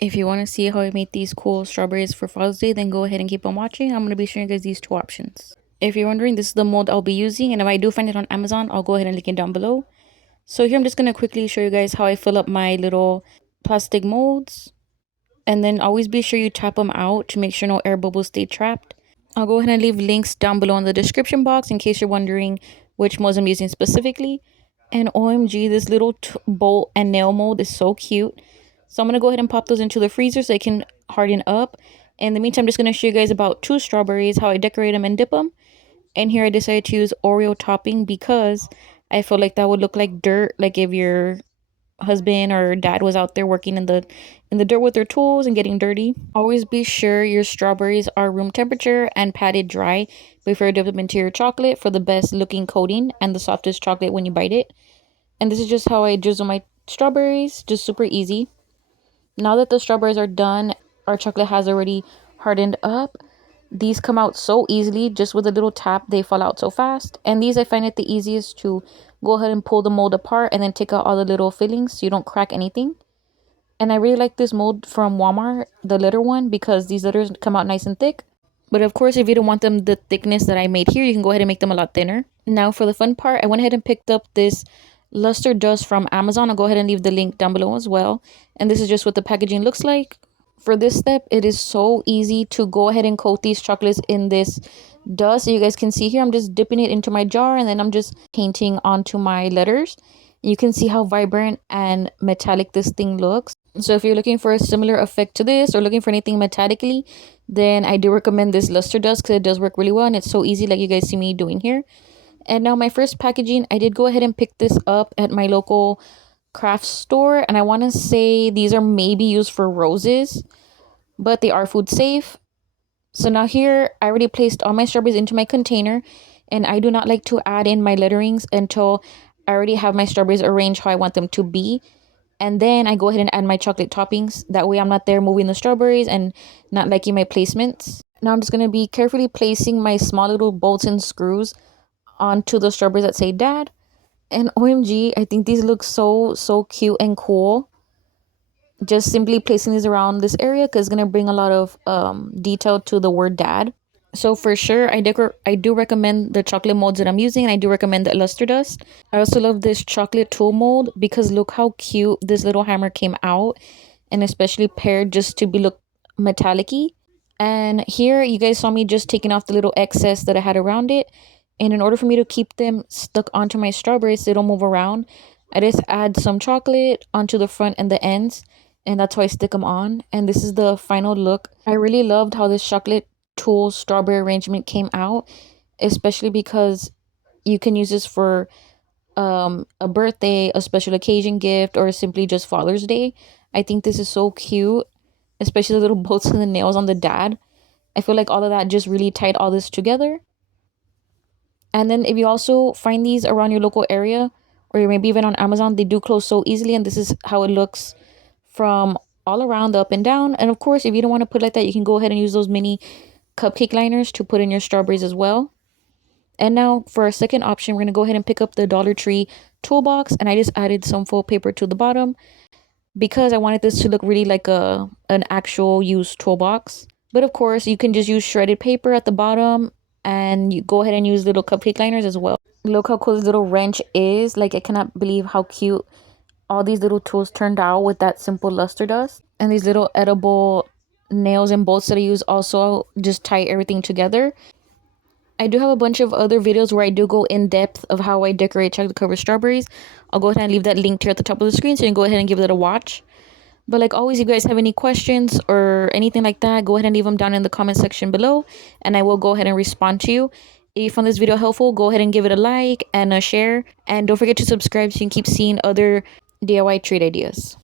If you want to see how I made these cool strawberries for Father's Day, then go ahead and keep on watching. I'm going to be showing you guys these two options. If you're wondering, this is the mold I'll be using, and if I do find it on Amazon, I'll go ahead and link it down below. So here I'm just going to quickly show you guys how I fill up my little plastic molds. And then always be sure you tap them out to make sure no air bubbles stay trapped. I'll go ahead and leave links down below in the description box in case you're wondering which molds I'm using specifically. And OMG, this little bolt and nail mold is so cute. So I'm going to go ahead and pop those into the freezer so they can harden up. In the meantime, I'm just going to show you guys about two strawberries, how I decorate them and dip them. And here I decided to use Oreo topping because I feel like that would look like dirt, like if your husband or dad was out there working in the dirt with their tools and getting dirty. Always be sure your strawberries are room temperature and patted dry before you dip them into your chocolate for the best looking coating and the softest chocolate when you bite it. And this is just how I drizzle my strawberries, just super easy. Now that the strawberries are done, our chocolate has already hardened up. These come out so easily, just with a little tap, they fall out so fast. And these I find it the easiest to go ahead and pull the mold apart and then take out all the little fillings so you don't crack anything. And I really like this mold from Walmart, the litter one, because these litters come out nice and thick. But of course, if you don't want them the thickness that I made here, you can go ahead and make them a lot thinner. Now for the fun part, I went ahead and picked up this luster dust from Amazon. I'll go ahead and leave the link down below as well. And this is just what the packaging looks like. For this step, it is so easy to go ahead and coat these chocolates in this dust. So you guys can see here, I'm just dipping it into my jar and then I'm just painting onto my letters. You can see how vibrant and metallic this thing looks. So if you're looking for a similar effect to this or looking for anything metallically, then I do recommend this luster dust because it does work really well and it's so easy like you guys see me doing here. And now my first packaging, I did go ahead and pick this up at my local craft store. And I want to say these are maybe used for roses, but they are food safe. So now here, I already placed all my strawberries into my container. And I do not like to add in my letterings until I already have my strawberries arranged how I want them to be. And then I go ahead and add my chocolate toppings. That way I'm not there moving the strawberries and not liking my placements. Now I'm just going to be carefully placing my small little bolts and screws onto the strawberries that say dad. And OMG, I think these look so cute and cool. Just simply placing these around this area because it's going to bring a lot of detail to the word dad. So for sure, I do recommend the chocolate molds that I'm using, and I do recommend the luster dust. I also love this chocolate tool mold because look how cute this little hammer came out, and especially paired just to be look metallic-y. And here you guys saw me just taking off the little excess that I had around it. And in order for me to keep them stuck onto my strawberries so they don't move around, I just add some chocolate onto the front and the ends. And that's how I stick them on. And this is the final look. I really loved how this chocolate tool strawberry arrangement came out, especially because you can use this for a birthday, a special occasion gift, or simply just Father's Day. I think this is so cute, especially the little bolts and the nails on the dad. I feel like all of that just really tied all this together. And then if you also find these around your local area or maybe even on Amazon, they do close so easily. And this is how it looks from all around, the up and down. And of course, if you don't want to put it like that, you can go ahead and use those mini cupcake liners to put in your strawberries as well. And now for our second option, we're going to go ahead and pick up the Dollar Tree toolbox. And I just added some faux paper to the bottom because I wanted this to look really like an actual used toolbox. But of course, you can just use shredded paper at the bottom and you go ahead and use little cupcake liners as well. Look how cool this little wrench is. Like, I cannot believe how cute all these little tools turned out with that simple luster dust. And these little edible nails and bolts that I use also just tie everything together. I do have a bunch of other videos where I do go in depth of how I decorate chocolate covered strawberries. I'll go ahead and leave that link here at the top of the screen so you can go ahead and give it a watch. But like always, if you guys have any questions or anything like that, go ahead and leave them down in the comment section below and I will go ahead and respond to you. If you found this video helpful, go ahead and give it a like and a share. And don't forget to subscribe so you can keep seeing other DIY treat ideas.